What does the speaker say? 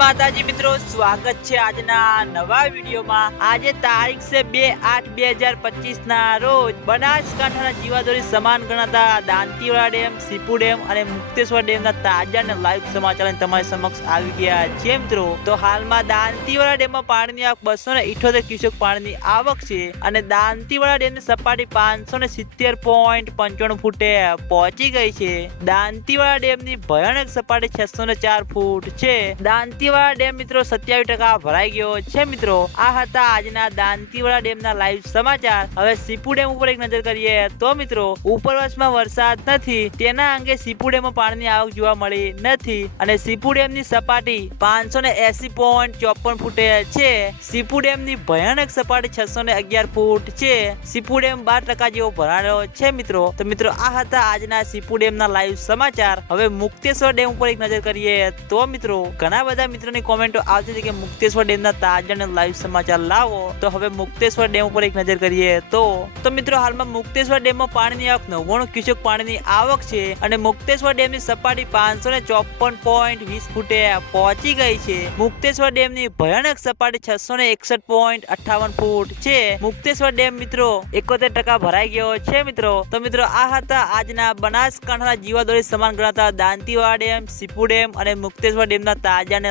માતાજી મિત્રો, સ્વાગત છે આજના નવા વિડીયોમાં. આજે તારીખ છે બે આઠ બે હજાર પચીસ ના રોજ બનાસકાંઠાના જીવાદોરી સમાન ગણાતા દાંતીવાડા ડેમ, સીપુ ડેમ અને મુક્તેશ્વર ડેમ ના તાજા અને લાઈવ સમાચાર તમારી સમક્ષ આવી ગયા છે મિત્રો. તો હાલમાં દાંતીવાડા ડેમમાં પાણીની આવક બસો ને ઇઠોતેર ક્યુસેક પાણીની આવક છે અને દાંતીવાડા ડેમની સપાટી પાંચસો ને સિત્તેર પોઈન્ટ પંચાણું ફૂટે પહોંચી ગઈ છે. દાંતીવાડા ડેમની ભયાનક સપાટી છસો ને ચાર ફૂટ છે. દાંતીવાડા ડેમ મિત્રો સત્યાવીસ ટકા ભરાઈ ગયો છે મિત્રો. આ હતા આજના દાંતીવાડા ડેમના લાઈવ સમાચાર. હવે સીપુ ડેમ ઉપર એક નજર કરીએ તો મિત્રો, ઉપરવાસમાં વરસાદ નથી. તેના અંગે સીપુ ડેમમાં પાણીની આવક જોવા મળી નથી. અને સીપુ ડેમની સપાટી પાંચસો ને એસી પોઈન્ટ ચોપન ફૂટે છે. સીપુ ડેમની ભયાનક સપાટી છસો ને અગિયાર ફૂટ છે. સીપુ ડેમ બાર ટકા જેવો ભરાયો છે મિત્રો. તો મિત્રો, આ હતા આજના સીપુ ડેમના લાઈવ સમાચાર. હવે મુક્તેશ્વર ડેમ ઉપર એક નજર કરીએ તો મિત્રો, ઘણા બધા મિત્રોની કોમેન્ટો આવતી હતી કે મુક્તેશ્વર ડેમના તાજા અને લાઈવ સમાચાર લાવો. તો હવે મુક્તેશ્વર ડેમ ઉપર એક નજર કરીએ તો તો મિત્રો હાલમાં મુક્તેશ્વર ડેમમાં પાણીની આવક નવ્વાણું ક્યુસેક પાણીની આવક છે અને મુક્તેશ્વર ડેમની સપાટી પાંચસો ને ચોપન પોઈન્ટ વીસ ફૂટે પહોંચી ગઈ છે. મુક્તેશ્વર ડેમની ભયાનક સપાટી છસો ને એકસઠ પોઈન્ટ અઠાવન ફૂટ છે. મુક્તેશ્વર ડેમ મિત્રો એકોતેર ટકા ભરાઈ ગયો છે મિત્રો. તો મિત્રો આ હતા આજના બનાસકાંઠાના જીવાદોરી સમાન ગણાતા દાંતીવાડા ડેમ, સીપુ ડેમ અને મુક્તેશ્વર ડેમના તાજા અને